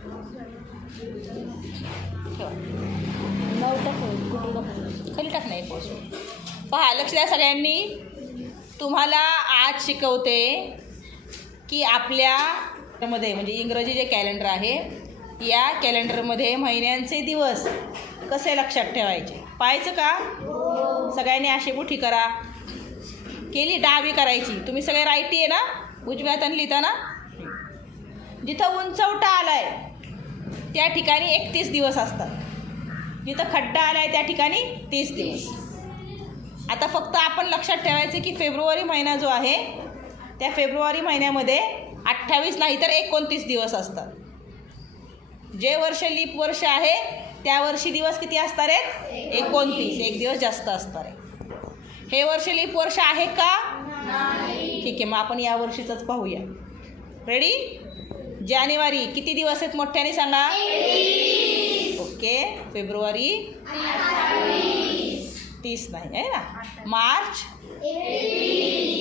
9 टाक, खाली टाक नाही पोच. पहा, लक्ष द्या सगळ्यांनी. तुम्हाला आज शिकवते की आपल्यामध्ये म्हणजे इंग्रजी जे कॅलेंडर आहे या कॅलेंडरमध्ये महिन्यांचे दिवस कसे लक्षात ठेवायचे. पाहायचं का? सगळ्यांनी अशी मुठी करा. केली? डावी करायची. तुम्ही सगळे राईटी आहे ना? उजव्या हाताने लिहिता ना? जिथं उंचवटा आलाय त्या ठिकाणी 31 दिवस असतात. जिथं खड्डा आलाय त्या ठिकाणी 30 दिवस. आता फक्त आपण लक्षात ठेवायचं की फेब्रुवारी महिना जो आहे त्या फेब्रुवारी महिन्यामध्ये 28 नाही तर 29 दिवस असतात. जे वर्ष लीप वर्ष आहे त्या वर्षी दिवस किती असणार आहेत? 29. एक दिवस जास्त असणार आहे. हे वर्ष लीप वर्ष आहे का? ठीक आहे, मग आपण या वर्षीचंच पाहूया. रेडी? जानेवारी किती दिवस आहेत मोठ्याने सांगा. ओके. फेब्रुवारी 30 नाही आहे ना. मार्च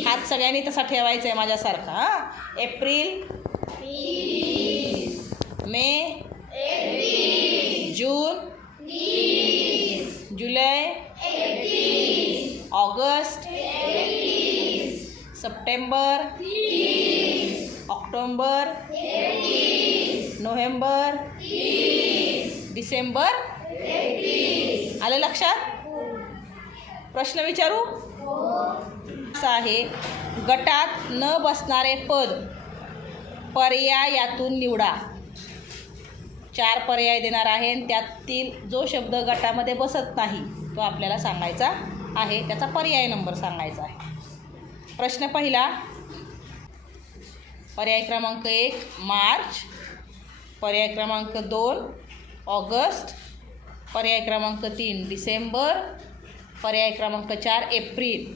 हात सगळ्यांनी तसा ठेवायचा आहे माझ्यासारखा. हां. एप्रिल, मे, जून, जुलै, ऑगस्ट, सप्टेंबर, ऑक्टोबर, नोव्हेंबर, डिसेंबर. आलं लक्षात? प्रश्न विचारू? असं आहे, गटात न बसणारे पद पर्यायातून निवडा. 4 पर्याय देणार आहे आणि त्यातील जो शब्द गटामध्ये बसत नाही तो आपल्याला सांगायचा आहे. त्याचा पर्याय नंबर सांगायचा आहे. प्रश्न पहिला, पर्याय क्रमांक 1 मार्च, पर्याय क्रमांक 2 ऑगस्ट, पर्याय क्रमांक 3 डिसेंबर, पर्याय क्रमांक 4 एप्रिल.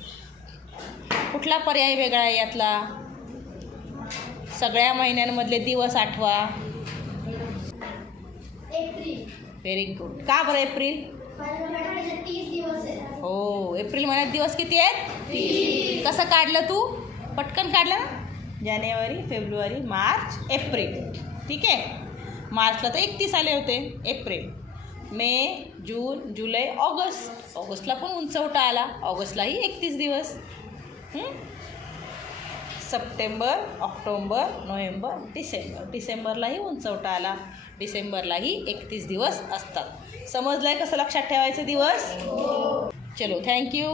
कुठला पर्याय वेगळा आहे यातला? सगळ्या महिन्यांमधले दिवस आठवा. Very good. का बरं एप्रिल? हो, एप्रिल महिन्यात दिवस किती आहेत? 30. कसं काढलं तू? पटकन काढलं ना. जानेवारी, फेब्रुवारी, मार्च, एप्रिल. ठीक आहे. मार्चला तर 31 आले होते. एप्रिल, मे, जून, जुलै, ऑगस्ट. ऑगस्टला पण उंचवटा आला. ऑगस्टलाही 31 दिवस. सप्टेंबर, ऑक्टोबर, नोव्हेंबर, डिसेंबर. डिसेंबरलाही उंचवटा आला. डिसेंबरलाही 31 दिवस असतात. समजलंय कसं लक्षात ठेवायचे दिवस? चलो, थँक्यू.